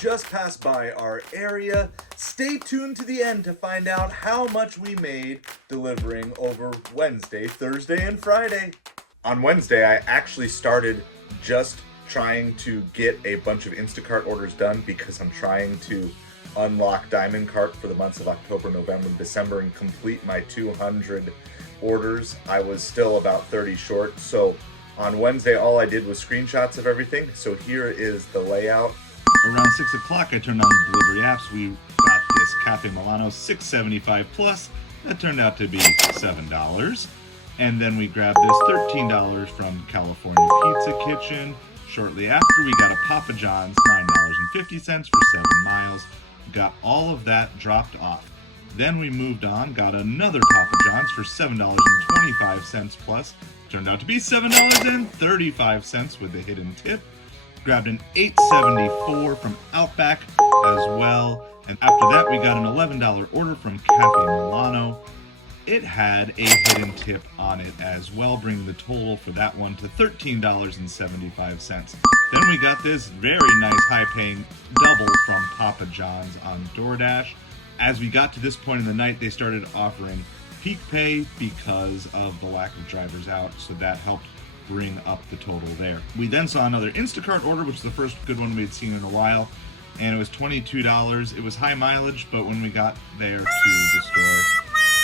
just passed by our area. Stay tuned to the end to find out how much we made delivering over Wednesday, Thursday, and Friday. On Wednesday, I actually started just trying to get a bunch of Instacart orders done because I'm trying to unlock Diamond Cart for the months of October, November, and December and complete my 200 orders. I was still about 30 short, so on Wednesday all I did was screenshots of everything. So here is the layout. Around 6 o'clock I turned on the delivery apps. We got this Cafe Milano $6.75 plus. That turned out to be $7. And then we grabbed this $13 from California Pizza Kitchen. Shortly after, we got a Papa John's, $9.50 for 7 miles. Got all of that dropped off. Then we moved on, got another Papa John's for $7.25 plus. Turned out to be $7.35 with a hidden tip. Grabbed an $8.74 from Outback as well. And after that, we got an $11 order from Cafe Milano. It had a hidden tip on it as well, bringing the total for that one to $13.75. Then we got this very nice high-paying double from Papa John's on DoorDash. As we got to this point in the night, they started offering peak pay because of the lack of drivers out, so that helped bring up the total there. We then saw another Instacart order, which is the first good one we'd seen in a while, and it was $22. It was high mileage, but when we got there to the store,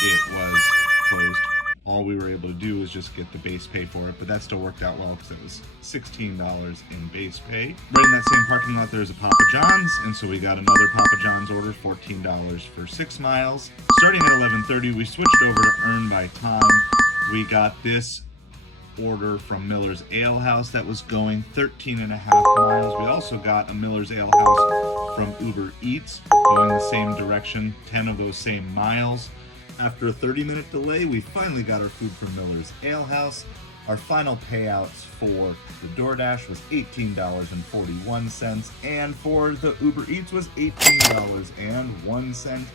it was closed. All we were able to do was just get the base pay for it, but that still worked out well because it was $16 in base pay. Right in that same parking lot, there's a Papa John's, and so we got another Papa John's order, $14 for 6 miles. Starting at 11:30, we switched over to Earn by Time. We got this order from Miller's Ale House that was going 13.5 miles. We also got a Miller's Ale House from Ubereats going the same direction, 10 of those same miles. After a 30-minute delay, we finally got our food from Miller's Ale House. Our final payouts for the DoorDash was $18.41, and for the Uber Eats was $18.01,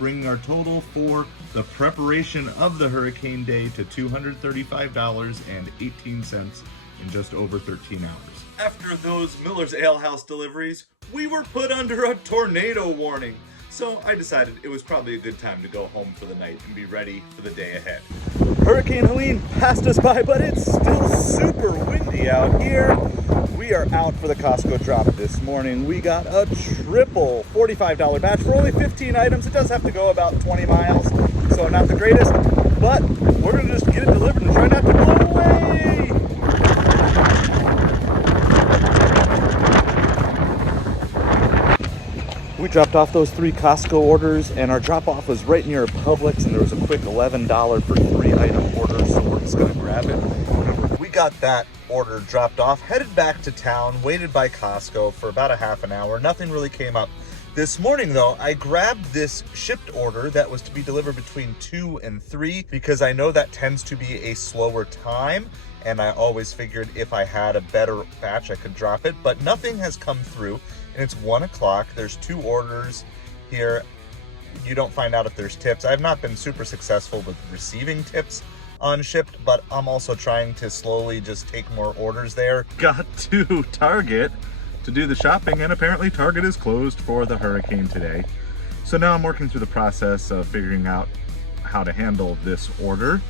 bringing our total for the preparation of the hurricane day to $235.18 in just over 13 hours. After those Miller's Ale House deliveries, we were put under a tornado warning. So I decided it was probably a good time to go home for the night and be ready for the day ahead. Hurricane Helene passed us by, but it's still super windy out here. We are out for the Costco drop this morning. We got a triple $45 batch for only 15 items. It does have to go about 20 miles, so not the greatest, but we're gonna just get it delivered and try not to blow away. We dropped off those 3 Costco orders, and our drop-off was right near a Publix, and there was a quick $11 for 3-item order, so we're just gonna grab it. We got that order dropped off, headed back to town, waited by Costco for about a half an hour. Nothing really came up. This morning, though, I grabbed this Shipt order that was to be delivered between 2 and 3 because I know that tends to be a slower time, and I always figured if I had a better batch, I could drop it, but nothing has come through. And it's 1 o'clock. There's 2 orders here. You don't find out if there's tips. I've not been super successful with receiving tips on Shipt, but I'm also trying to slowly just take more orders there. Got to Target to do the shopping, and apparently Target is closed for the hurricane today. So now I'm working through the process of figuring out how to handle this order,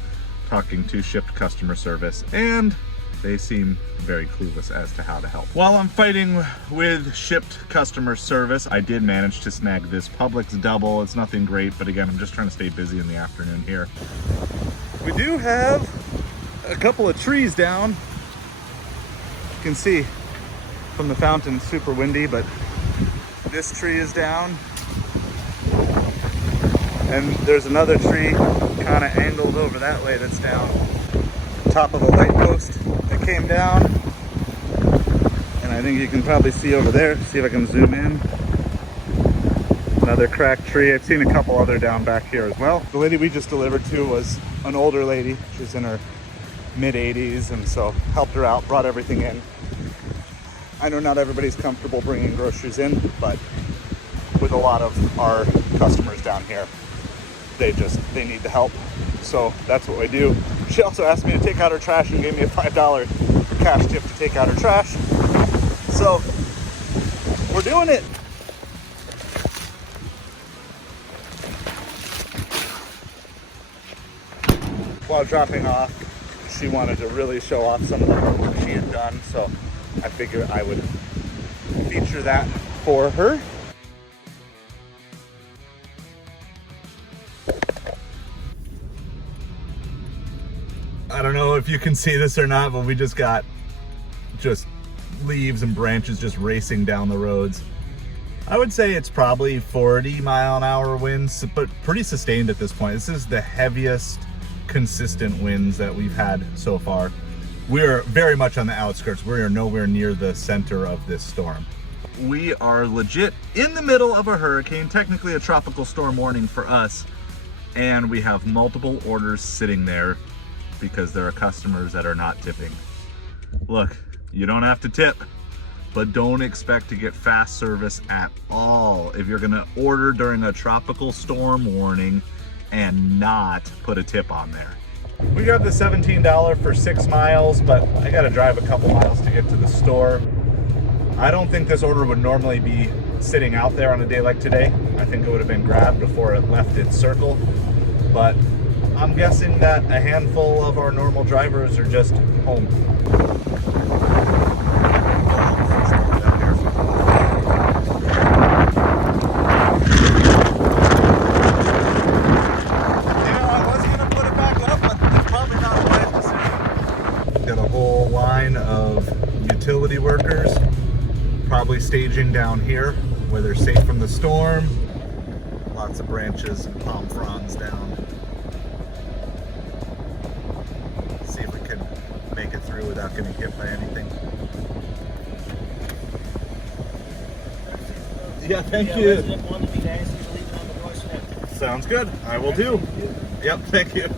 talking to Shipt customer service, and they seem very clueless as to how to help. While I'm fighting with Shipt customer service, I did manage to snag this Publix double. It's nothing great, but again, I'm just trying to stay busy in the afternoon here. We do have a couple of trees down. You can see from the fountain, it's super windy, but this tree is down. And there's another tree kind of angled over that way that's down. Top of a light post that came down, and I think you can probably see over there. See if I can zoom in. Another cracked tree. I've seen a couple other down back here as well. The lady we just delivered to was an older lady. She's in her mid-80s, and so helped her out, brought everything in. I know not everybody's comfortable bringing groceries in, but with a lot of our customers down here, they need the help. So that's what we do. She also asked me to take out her trash and gave me a $5 cash tip to take out her trash. So we're doing it. while dropping off, she wanted to really show off some of the work she had done, so I figured I would feature that for her. I don't know if you can see this or not, but we just got leaves and branches just racing down the roads. I would say it's probably 40-mile-an-hour winds, but pretty sustained at this point. This is the heaviest consistent winds that we've had so far. We're very much on the outskirts. We are nowhere near the center of this storm. We are legit in the middle of a hurricane, technically a tropical storm warning for us, and we have multiple orders sitting there because there are customers that are not tipping. Look, you don't have to tip, but don't expect to get fast service at all if you're gonna order during a tropical storm warning and not put a tip on there. We grabbed the $17 for 6 miles, but I gotta drive a couple miles to get to the store. I don't think this order would normally be sitting out there on a day like today. I think it would have been grabbed before it left its circle, but I'm guessing that a handful of our normal drivers are just home. Utility workers probably staging down here where they're safe from the storm. Lots of branches and palm fronds down. See if we can make it through without getting hit by anything. Yeah, thank you. Sounds good. I will do. Yep, thank you.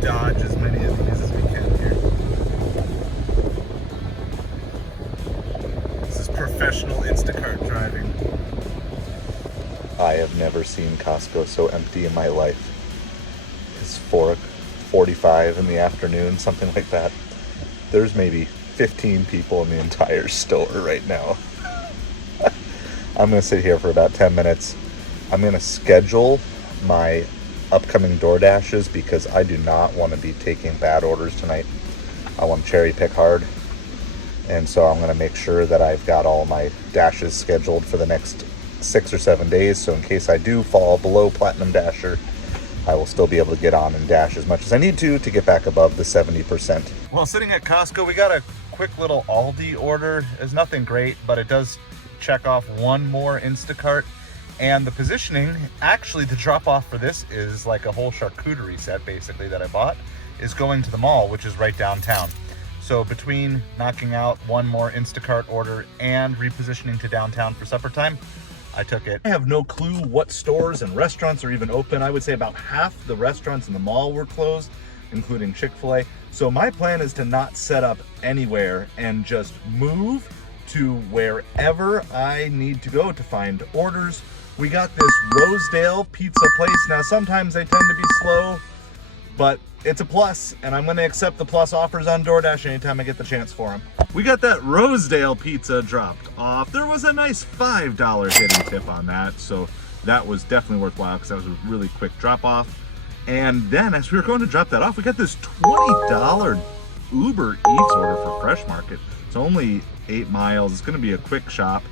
Dodge as many of these as we can here. This is professional Instacart driving. I have never seen Costco so empty in my life. It's 4:45 in the afternoon, something like that. There's maybe 15 people in the entire store right now. I'm gonna sit here for about 10 minutes. I'm gonna schedule my upcoming DoorDashes because I do not want to be taking bad orders tonight. I want to cherry pick hard, and so I'm going to make sure that I've got all my dashes scheduled for the next 6 or 7 days, so in case I do fall below Platinum Dasher, I will still be able to get on and dash as much as I need to get back above the 70%. Well, sitting at Costco, we got a quick little Aldi order. It's nothing great, but it does check off one more Instacart. And the positioning, actually the drop off for this is like a whole charcuterie set basically that I bought, is going to the mall, which is right downtown. So between knocking out one more Instacart order and repositioning to downtown for supper time, I took it. I have no clue what stores and restaurants are even open. I would say about half the restaurants in the mall were closed, including Chick-fil-A. So my plan is to not set up anywhere and just move to wherever I need to go to find orders. We got this Rosedale pizza place. Now, sometimes they tend to be slow, but it's a plus, and I'm gonna accept the plus offers on DoorDash anytime I get the chance for them. We got that Rosedale pizza dropped off. There was a nice $5 hidden tip on that, so that was definitely worthwhile because that was a really quick drop off. And then as we were going to drop that off, we got this $20 Ubereats order for Fresh Market. It's only 8 miles. It's gonna be a quick shop.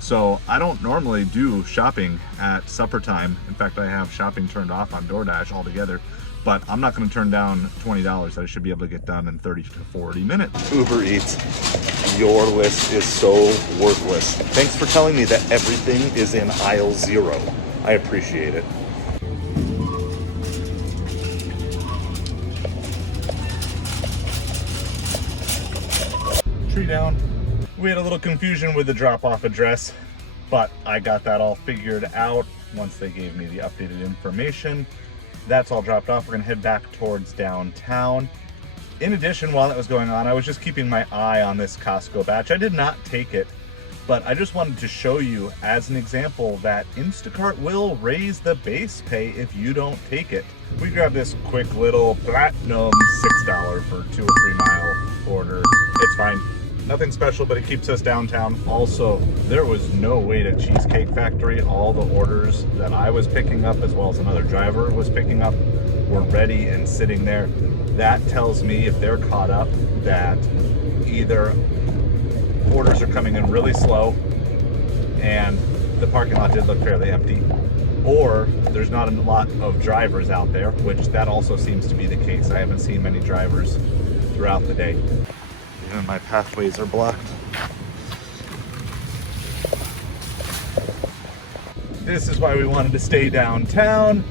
So I don't normally do shopping at supper time. In fact, I have shopping turned off on DoorDash altogether, but I'm not gonna turn down $20 that I should be able to get done in 30 to 40 minutes. Ubereats, your list is so worthless. Thanks for telling me that everything is in aisle 0. I appreciate it. Tree down. We had a little confusion with the drop-off address, but I got that all figured out once they gave me the updated information. That's all dropped off. We're gonna head back towards downtown. In addition, while that was going on, I was just keeping my eye on this Costco batch. I did not take it But I just wanted to show you as an example that Instacart will raise the base pay if you don't take it. We grabbed this quick little platinum $6 for 2 or 3 mile order. It's fine. Nothing special, but it keeps us downtown. Also, there was no wait at Cheesecake Factory. All the orders that I was picking up, as well as another driver was picking up, were ready and sitting there. That tells me if they're caught up that either orders are coming in really slow and the parking lot did look fairly empty, or there's not a lot of drivers out there, which that also seems to be the case. I haven't seen many drivers throughout the day. Even my pathways are blocked. This is why we wanted to stay downtown.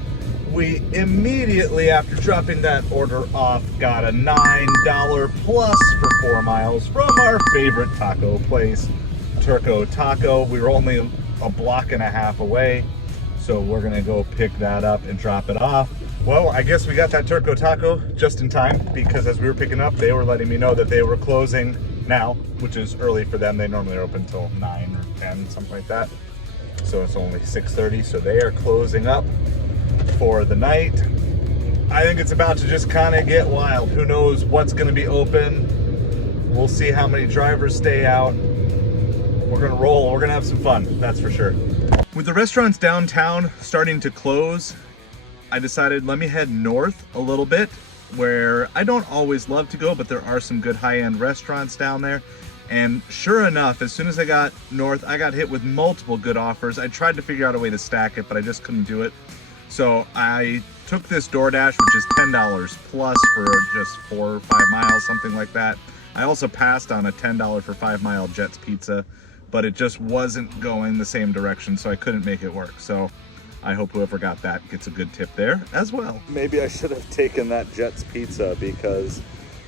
We immediately, after dropping that order off, got a $9 plus for 4 miles from our favorite taco place, Turco Taco. We were only a block and a half away, so we're gonna go pick that up and drop it off. Well, I guess we got that Turco Taco just in time, because as we were picking up, they were letting me know that they were closing now, which is early for them. They normally are open until 9 or 10, something like that. So it's only 6:30, so they are closing up for the night. I think it's about to just kind of get wild. Who knows what's going to be open? We'll see how many drivers stay out. We're going to roll. We're going to have some fun, that's for sure. With the restaurants downtown starting to close, I decided let me head north a little bit, where I don't always love to go, but there are some good high-end restaurants down there. And sure enough, as soon as I got north, I got hit with multiple good offers. I tried to figure out a way to stack it, but I just couldn't do it. So I took this DoorDash, which is $10 plus for just 4 or 5 miles, something like that. I also passed on a $10 for 5 mile Jets Pizza, but it just wasn't going the same direction, so I couldn't make it work. So I hope whoever got that gets a good tip there as well. Maybe I should have taken that Jets Pizza, because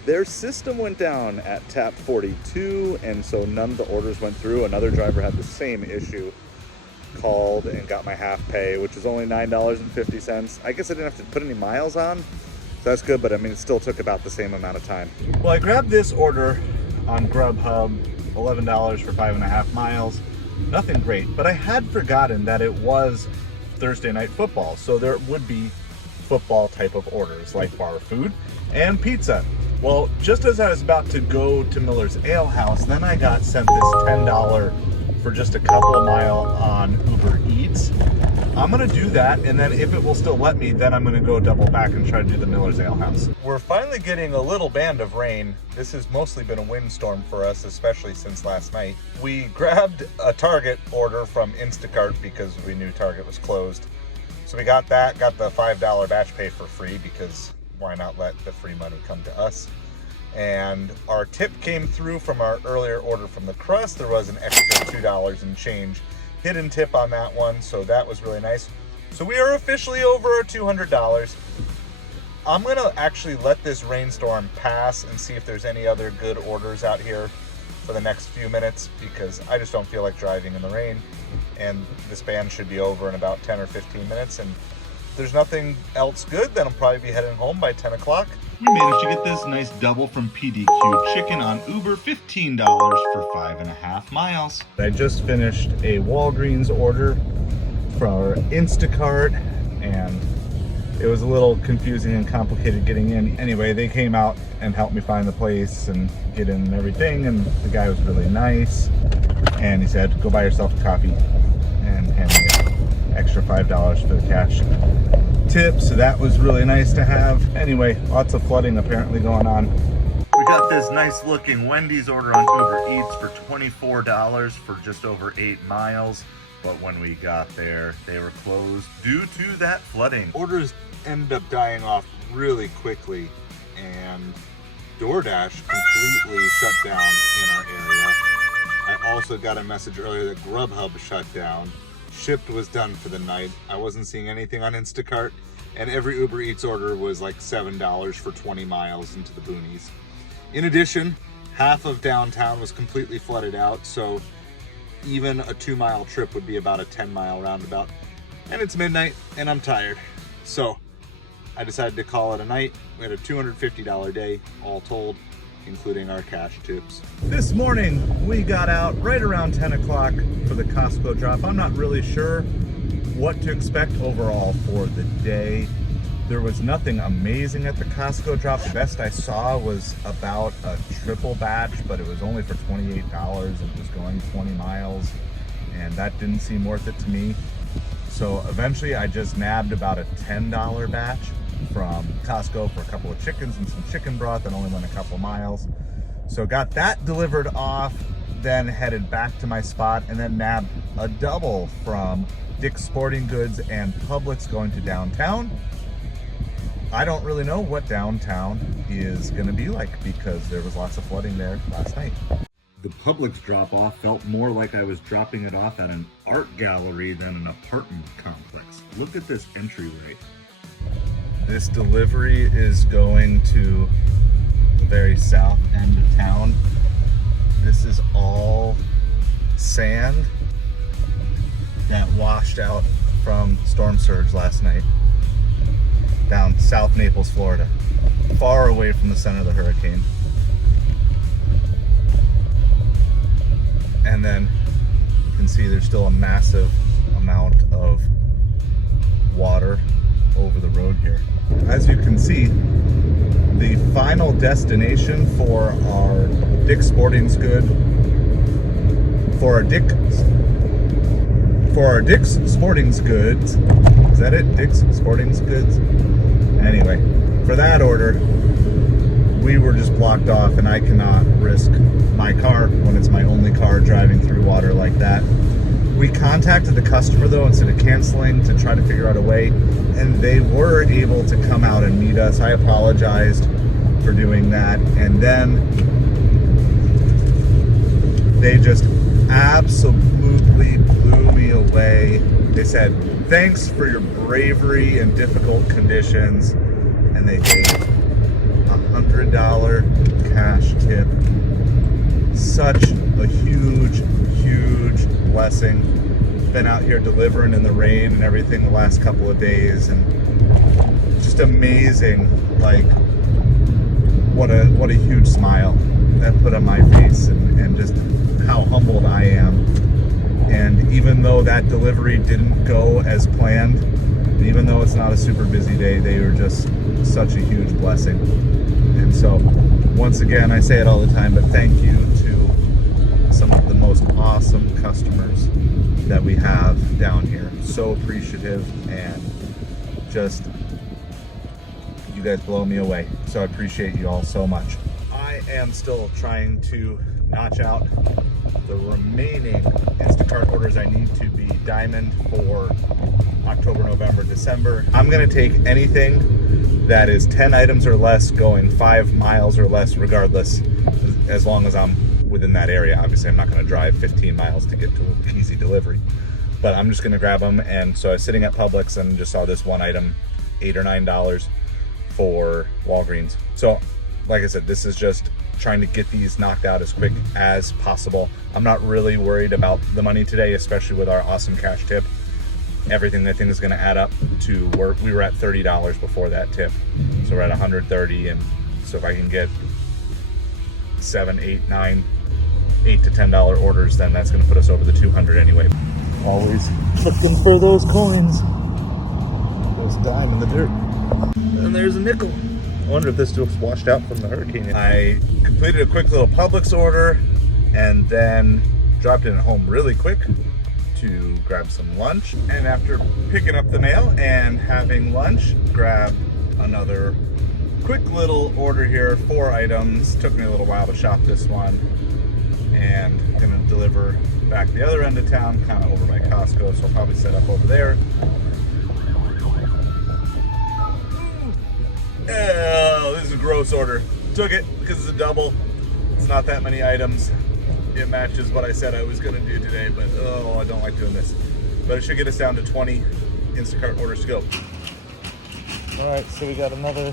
their system went down at tap 42, and so none of the orders went through. Another driver had the same issue, called and got my half pay, which is only $9.50. I guess I didn't have to put any miles on, so that's good, but I mean, it still took about the same amount of time. Well, I grabbed this order on Grubhub, $11 for 5.5 miles. Nothing great, but I had forgotten that it was Thursday night football, so there would be football type of orders like bar food and pizza. Well, just as I was about to go to Miller's Ale House, then I got sent this $10 for just a couple of mile on Ubereats. I'm gonna do that, and then if it will still let me, then I'm gonna go double back and try to do the Miller's Ale House. We're finally getting a little band of rain. This has mostly been a windstorm for us, especially since last night. We grabbed a Target order from Instacart because we knew Target was closed. So we got that, got the $5 batch pay for free, because why not let the free money come to us? And our tip came through from our earlier order from the crust. There was an extra $2 and change hidden tip on that one, so that was really nice. So we are officially over our $200. I'm gonna actually let this rainstorm pass and see if there's any other good orders out here for the next few minutes, because I just don't feel like driving in the rain, and this band should be over in about 10 or 15 minutes, and if there's nothing else good, then I'll probably be heading home by 10 o'clock. We managed to get this nice double from PDQ Chicken on Uber, $15 for 5.5 miles. I just finished a Walgreens order for Instacart, and it was a little confusing and complicated getting in. Anyway, they came out and helped me find the place and get in and everything, and the guy was really nice, and he said, go buy yourself a coffee, and hand me an extra $5 for the cash tip, so that was really nice to have. Anyway, lots of flooding apparently going on. We got this nice looking Wendy's order on Ubereats for $24 for just over 8 miles. But when we got there, they were closed due to that flooding. Orders ended up dying off really quickly, and DoorDash completely shut down in our area. I also got a message earlier that Grubhub shut down. Shipt was done for the night. I wasn't seeing anything on Instacart, and every Uber Eats order was like $7 for 20 miles into the boonies. In addition, half of downtown was completely flooded out, so even a 2 mile trip would be about a 10 mile roundabout. And it's midnight and I'm tired. So I decided to call it a night. We had a $250 day all told. including our cash tips. This morning, we got out right around 10 o'clock for the Costco drop. I'm not really sure what to expect overall for the day. There was nothing amazing at the Costco drop. The best I saw was about a triple batch, but it was only for $28 and it was going 20 miles, and that didn't seem worth it to me. So eventually I just nabbed about a $10 batch from Costco for a couple of chickens and some chicken broth that only went a couple miles. So got that delivered off, then headed back to my spot, and then nabbed a double from Dick's Sporting Goods and Publix going to downtown. I don't really know what downtown is gonna be like because there was lots of flooding there last night. The Publix drop-off felt more like I was dropping it off at an art gallery than an apartment complex. Look at this entryway. This delivery is going to the very south end of town. This is all sand that washed out from storm surge last night down South Naples, Florida, far away from the center of the hurricane. And then you can see there's still a massive amount of water over the road here. As you can see, the final destination for our Dick's Sporting Goods, for our Dick's Sporting Goods, is that it? Dick's Sporting Goods? Anyway, for that order, we were just blocked off, and I cannot risk my car when it's my only car driving through water like that. We contacted the customer though instead of canceling to try to figure out a way, and they were able to come out and meet us. I apologized for doing that, and then they just absolutely blew me away. They said, "Thanks for your bravery in difficult conditions," and they gave $100 cash tip. Such a huge blessing. Been out here delivering in the rain and everything the last couple of days, and just amazing, like what a huge smile that put on my face, and just how humbled I am. And even though that delivery didn't go as planned, and even though it's not a super busy day, they were just such a huge blessing. And so once again, I say it all the time, but thank you to some of the most awesome customers that we have down here. So appreciative, and just, you guys blow me away. So I appreciate you all so much. I am still trying to notch out the remaining Instacart orders I need to be diamond for October, November, December. I'm gonna take anything that is 10 items or less going 5 miles or less regardless, as long as I'm within that area. Obviously, I'm not gonna drive 15 miles to get to an easy delivery, but I'm just gonna grab them. And so I was sitting at Publix and just saw this one item, $8 or $9 for Walgreens. So like I said, this is just trying to get these knocked out as quick as possible. I'm not really worried about the money today, especially with our awesome cash tip. Everything I think is going to add up to where we were at $30 before that tip, so we're at $130. And so if I can get 7, 8, 9, $8 to $10 orders, then that's going to put us over the 200 anyway. Always looking for those coins, those dime in the dirt. And there's a nickel. I wonder if this just washed out from the hurricane. I completed a quick little Publix order and then dropped in at home really quick to grab some lunch. And after picking up the mail and having lunch, grabbed another quick little order here, 4 items. Took me a little while to shop this one, and I'm gonna deliver back the other end of town, kind of over by Costco, so I'll probably set up over there. Oh, this is a gross order. Took it because it's a double. It's not that many items. It matches what I said I was gonna do today, but oh, I don't like doing this. But it should get us down to 20 Instacart orders to go. All right, so we got another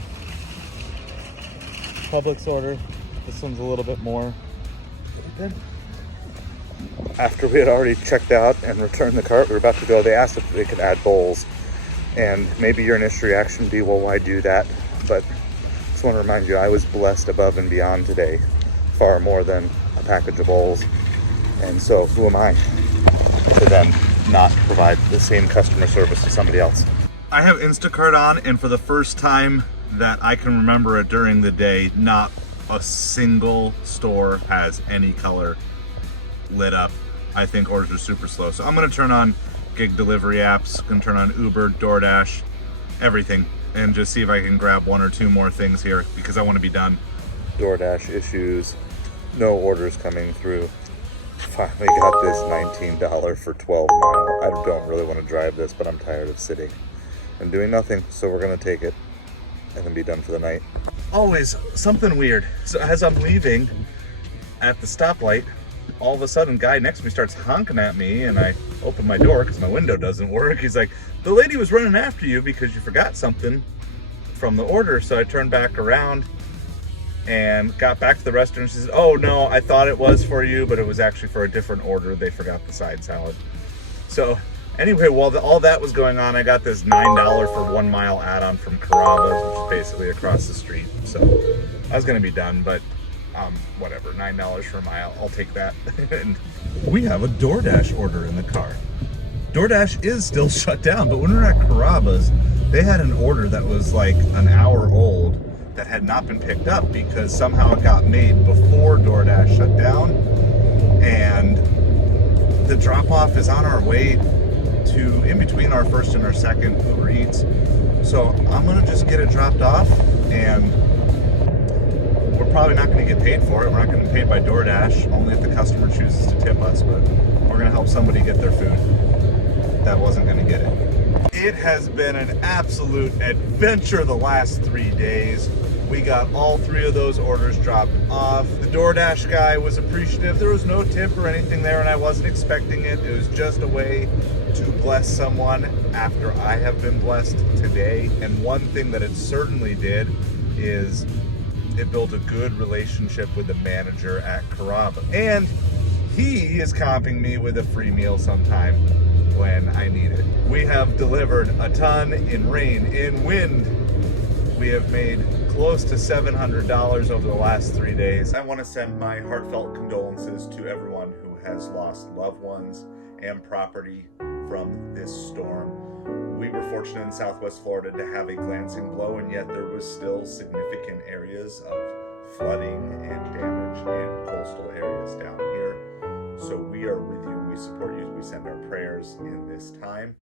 Publix order. This one's a little bit more. After we had already checked out and returned the cart, we were about to go. They asked if they could add bowls, and maybe your initial reaction would be, well, why do that? But Just want to remind you, I was blessed above and beyond today, far more than a package of bowls. And so who am I to then not provide the same customer service to somebody else? I have Instacart on, and for the first time that I can remember it during the day, not a single store has any color lit up. I think orders are super slow. So I'm gonna turn on gig delivery apps, gonna turn on Uber, DoorDash, everything, and just see if I can grab one or two more things here because I want to be done. DoorDash issues, no orders coming through. Finally got this $19 for 12 mile. I don't really want to drive this, but I'm tired of sitting and doing nothing, so we're gonna take it and then be done for the night. Always something weird. So as I'm leaving at the stoplight, all of a sudden, guy next to me starts honking at me, and I open my door because my window doesn't work. He's like, the lady was running after you because you forgot something from the order. So I turned back around and got back to the restaurant. She said, oh no, I thought it was for you, but it was actually for a different order. They forgot the side salad. So anyway, while all that was going on, I got this $9 for 1 mile add-on from Carrabba's, which is basically across the street. So I was gonna be done, but whatever, $9 for a mile, I'll take that. And we have a DoorDash order in the car. DoorDash is still shut down, but when we were at Carrabba's, they had an order that was like an hour old that had not been picked up because somehow it got made before DoorDash shut down. And the drop-off is on our way to in between our first and our second Ubereats. So I'm gonna just get it dropped off, and we're probably not going to get paid for it. We're not going to be paid by DoorDash, only if the customer chooses to tip us, but we're going to help somebody get their food that wasn't going to get it. It has been an absolute adventure the last 3 days. We got all 3 of those orders dropped off. The DoorDash guy was appreciative. There was no tip or anything there, and I wasn't expecting it. It was just a way to bless someone after I have been blessed today. And one thing that it certainly did is it built a good relationship with the manager at Carrabba. And he is comping me with a free meal sometime when I need it. We have delivered a ton in rain, in wind. We have made close to $700 over the last 3 days. I want to send my heartfelt condolences to everyone who has lost loved ones and property from this storm. We were fortunate in Southwest Florida to have a glancing blow, and yet there was still significant areas of flooding and damage in coastal areas down here. So we are with you and we support you as we send our prayers in this time.